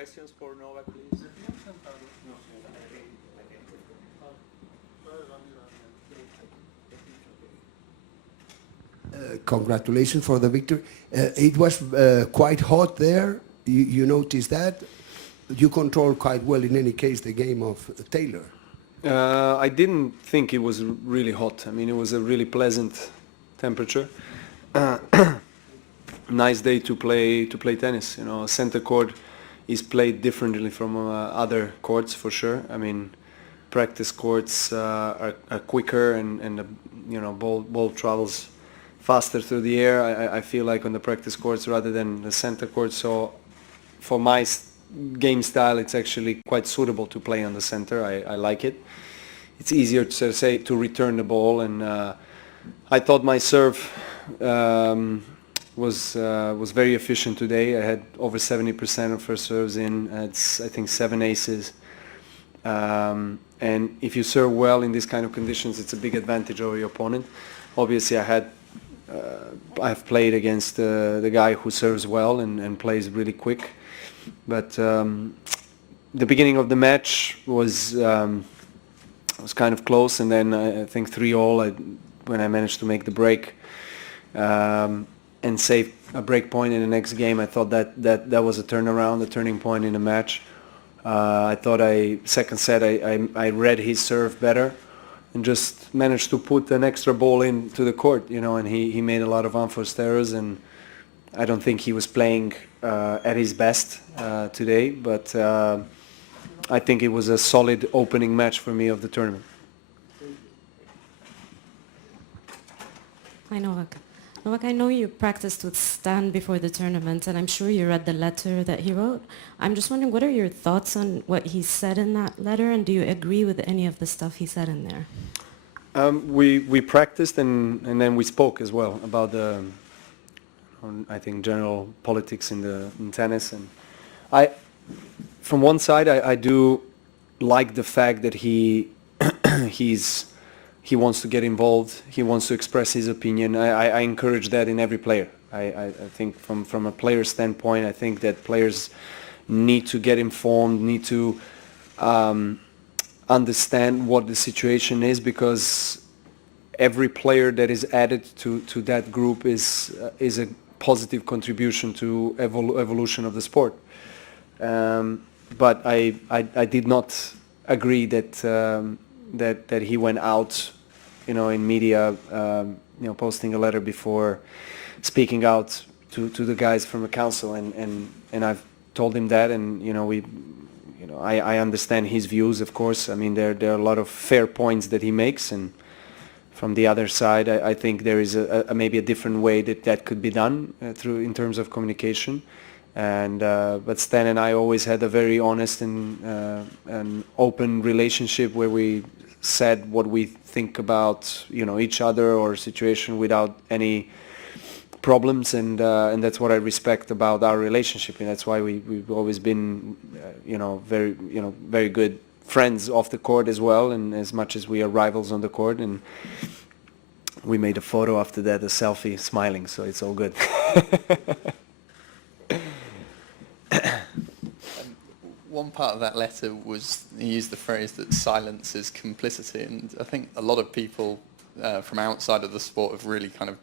questions for Novak, please? Congratulations for the victory. It was quite hot there. You noticed that? You control quite well, in any case, the game of Taylor. I didn't think it was really hot. I mean, it was a really pleasant temperature. Nice day to play tennis. You know, center court is played differently from other courts for sure. I mean, practice courts are quicker and you know, ball travels faster through the air. I feel like on the practice courts rather than the center court. So for my game style, it's actually quite suitable to play on the center. I like it. It's easier to say to return the ball, and I thought my serve was very efficient today. I had over 70% of first serves in. I think 7 aces. And if you serve well in these kind of conditions, it's a big advantage over your opponent. Obviously, I've played against the guy who serves well and plays really quick. But the beginning of the match was kind of close, and then I think 3-all when I managed to make the break and save a break point in the next game. I thought that was a turnaround, a turning point in the match. I thought second set I read his serve better and just managed to put an extra ball into the court, you know, and he made a lot of unforced errors, and I don't think he was playing at his best today, but I think it was a solid opening match for me of the tournament. Hi, Novak. Novak, I know you practiced with Stan before the tournament, and I'm sure you read the letter that he wrote. I'm just wondering, what are your thoughts on what he said in that letter, and do you agree with any of the stuff he said in there? We practiced and then we spoke as well about I think general politics in tennis, and from one side I do like the fact that he wants to get involved. He wants to express his opinion. I encourage that in every player. I think from a player standpoint, I think that players need to get informed, need to understand what the situation is, because every player that is added to that group is a positive contribution to evolution of the sport. But I did not agree that he went out, you know, in media, you know, posting a letter before speaking out to the guys from the council, and I've told him that, and you know, I understand his views, of course. I mean, there are a lot of fair points that he makes, and from the other side, I think there is maybe a different way that could be done in terms of communication. And but Stan and I always had a very honest and open relationship where we said what we think about, you know, each other or situation without any problems, and that's what I respect about our relationship, and that's why we've always been you know, very good friends off the court as well, and as much as we are rivals on the court. And we made a photo after that, a selfie, smiling, so it's all good. One part of that letter was, he used the phrase that silence is complicity, and I think a lot of people from outside of the sport have really kind of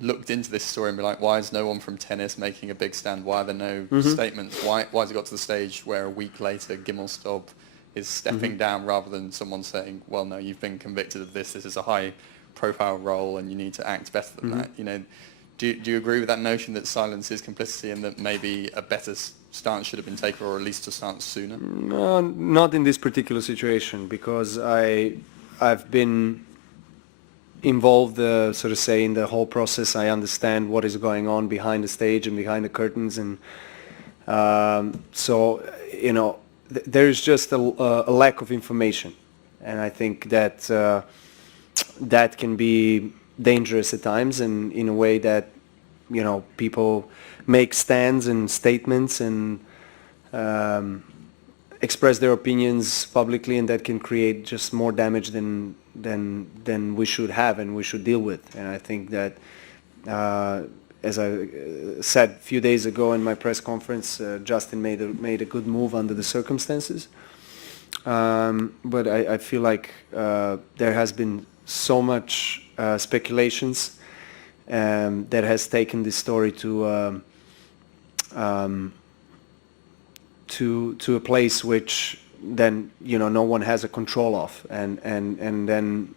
looked into this story and be like, why is no one from tennis making a big stand? Why are there no statements? Why has it got to the stage where a week later Gimelstob is stepping down rather than someone saying, well, no, you've been convicted of this is a high profile role and you need to act better than that? You know, do you agree with that notion that silence is complicity, and that maybe a better stance should have been taken, or at least a stance sooner? No, not in this particular situation, because I've been involved, so to say, in the whole process. I understand what is going on behind the stage and behind the curtains, and so, you know, there's just a lack of information, and I think that that can be dangerous at times, and in a way that, you know, people make stands and statements and express their opinions publicly, and that can create just more damage than we should have and we should deal with. And I think that as I said a few days ago in my press conference, Justin made a good move under the circumstances. But I feel like there has been so much speculations that has taken this story to a place which then no one has a control of, and then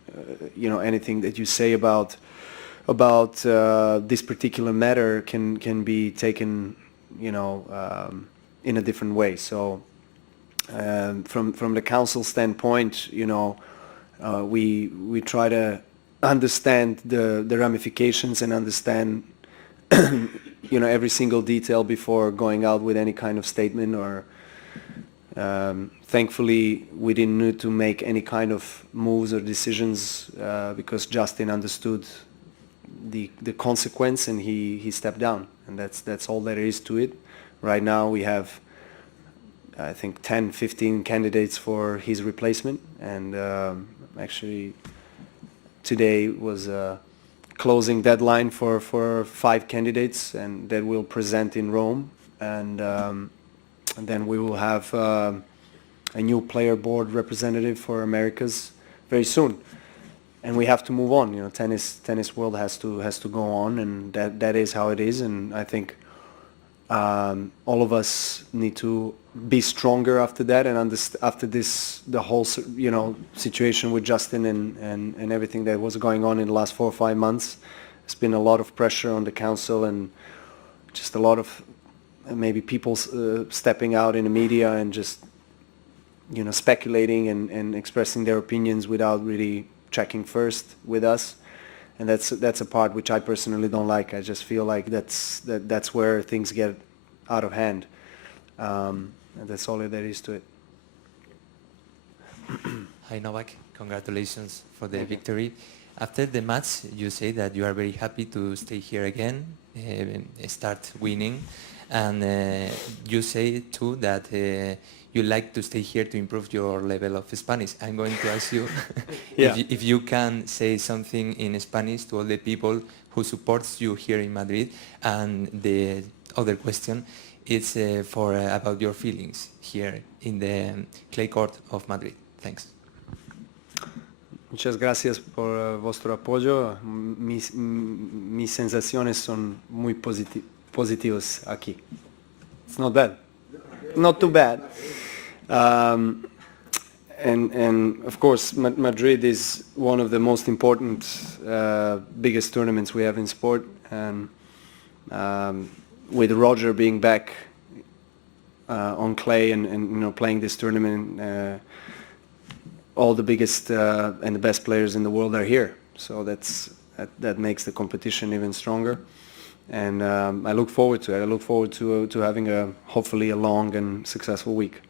anything that you say about this particular matter can be taken in a different way. So from the council standpoint, we try to understand the ramifications and understand every single detail before going out with any kind of statement. Or thankfully we didn't need to make any kind of moves or decisions because Justin understood the consequence, and he stepped down, and that's all there is to it. Right now we have I think 10-15 candidates for his replacement, and actually today was a closing deadline for 5 candidates, and that will present in Rome, and then we will have a new player board representative for Americas very soon. And we have to move on. Tennis world has to go on, and that is how it is. And I think all of us need to be stronger after that, and after the whole situation with Justin and everything that was going on in the last 4 or 5 months. There's been a lot of pressure on the council, and just a lot of maybe people stepping out in the media and just speculating and expressing their opinions without really checking first with us. And that's a part which I personally don't like. I just feel like that's where things get out of hand, and that's all there is to it. Hi Novak, congratulations for the victory. After the match, you say that you are very happy to stay here again, start winning, and you say too that you like to stay here to improve your level of Spanish. I'm going to ask you Yeah. if you can say something in Spanish to all the people who supports you here in Madrid. And the other question is about your feelings here in the clay court of Madrid. Thanks. Muchas gracias por vuestro apoyo. Mis sensaciones son muy positivas aquí. It's not bad. Not too bad. And of course, Madrid is one of the most important, biggest tournaments we have in sport. And with Roger being back on clay and playing this tournament, all the biggest and the best players in the world are here. So that makes the competition even stronger. And I look forward to it. I look forward to having hopefully a long and successful week.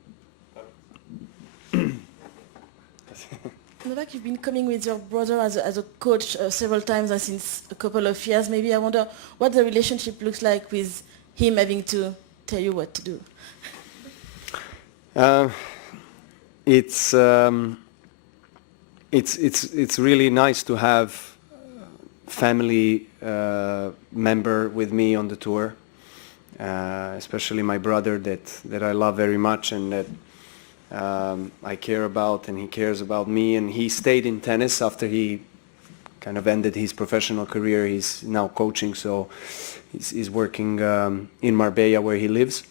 Novak, you've been coming with your brother as a coach several times since a couple of years. Maybe I wonder what the relationship looks like with him having to tell you what to do. It's really nice to have family member with me on the tour, especially my brother that I love very much and that I care about, and he cares about me. And he stayed in tennis after he kind of ended his professional career. He's now coaching, so he's working in Marbella where he lives.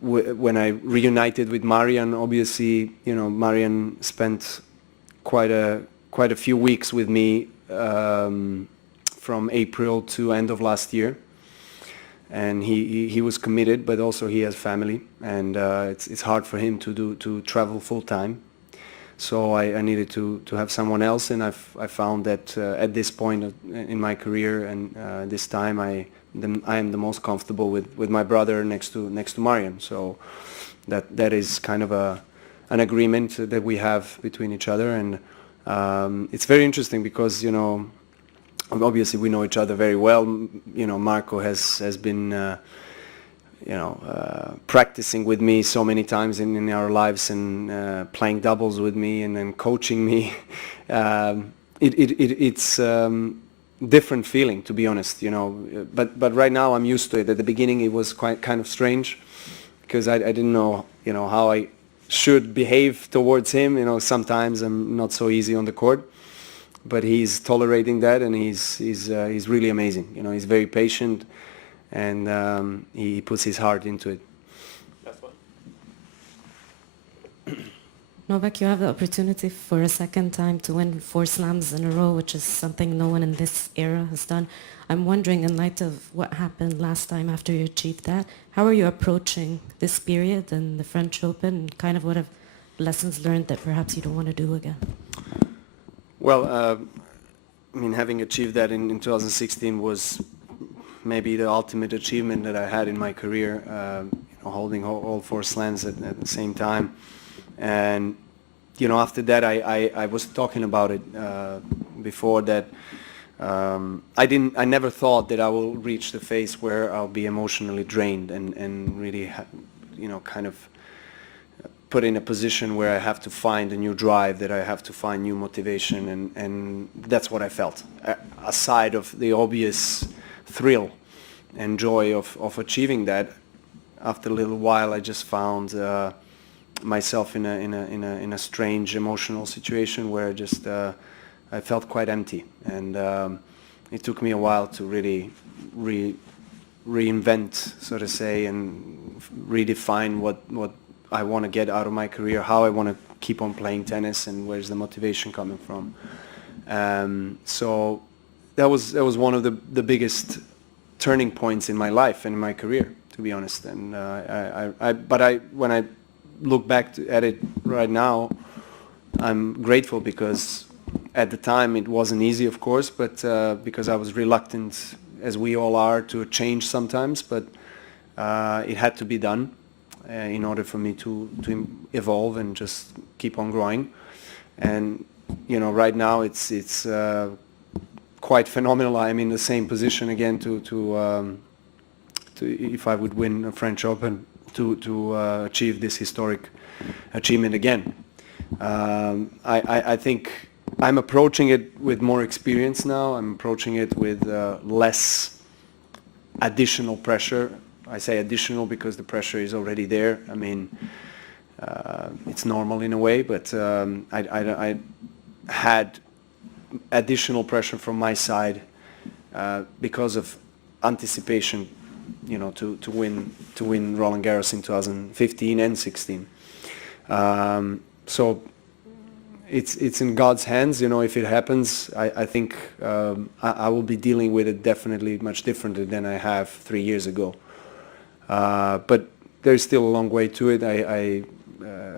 When I reunited with Marian, obviously, Marian spent quite a few weeks with me from April to end of last year, and he was committed, but also he has family, and it's hard for him to travel full time. So I needed to have someone else, and I found that at this point in my career and this time I am the most comfortable with my brother next to Marian. So that is kind of an agreement that we have between each other, and it's very interesting because obviously we know each other very well. Marco has been practicing with me so many times in our lives, and playing doubles with me and then coaching me it's different feeling, to be honest, you know. But right now I'm used to it. At the beginning it was quite kind of strange because I didn't know, you know, how I should behave towards him. You know, sometimes I'm not so easy on the court, but he's tolerating that, and he's really amazing. You know, he's very patient, and he puts his heart into it. Novak, you have the opportunity for a second time to win 4 slams in a row, which is something no one in this era has done. I'm wondering, in light of what happened last time after you achieved that, how are you approaching this period and the French Open, and kind of what have lessons learned that perhaps you don't want to do again? Well, I mean, having achieved that in 2016 was maybe the ultimate achievement that I had in my career, you know, holding all 4 slams at the same time. And, you know, after that, I was talking about it before that I never thought that I will reach the phase where I'll be emotionally drained and really, you know, kind of put in a position where I have to find a new drive, that I have to find new motivation, and that's what I felt. Aside of the obvious thrill and joy of achieving that, after a little while I just found myself in a strange emotional situation where just I felt quite empty, and it took me a while to really reinvent, so to say, and redefine what I want to get out of my career, how I want to keep on playing tennis, and where's the motivation coming from. So that was one of the biggest turning points in my life and in my career, to be honest. And when I look back at it right now, I'm grateful, because at the time it wasn't easy, of course, but because I was reluctant, as we all are, to change sometimes, but it had to be done in order for me to evolve and just keep on growing. And, you know, right now it's quite phenomenal. I'm in the same position again to if I would win a French Open, to achieve this historic achievement again. I think I'm approaching it with more experience now. I'm approaching it with less additional pressure. I say additional because the pressure is already there. I mean, it's normal in a way, but I had additional pressure from my side because of anticipation, you know, to win Roland Garros in 2015 and 16. So it's in God's hands, you know. If it happens, I think I will be dealing with it definitely much differently than I have 3 years ago. But there's still a long way to it. I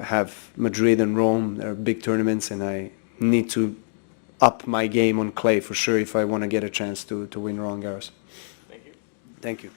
have Madrid and Rome. They're big tournaments, and I need to up my game on clay for sure if I want to get a chance to win Roland Garros. Thank you. Thank you.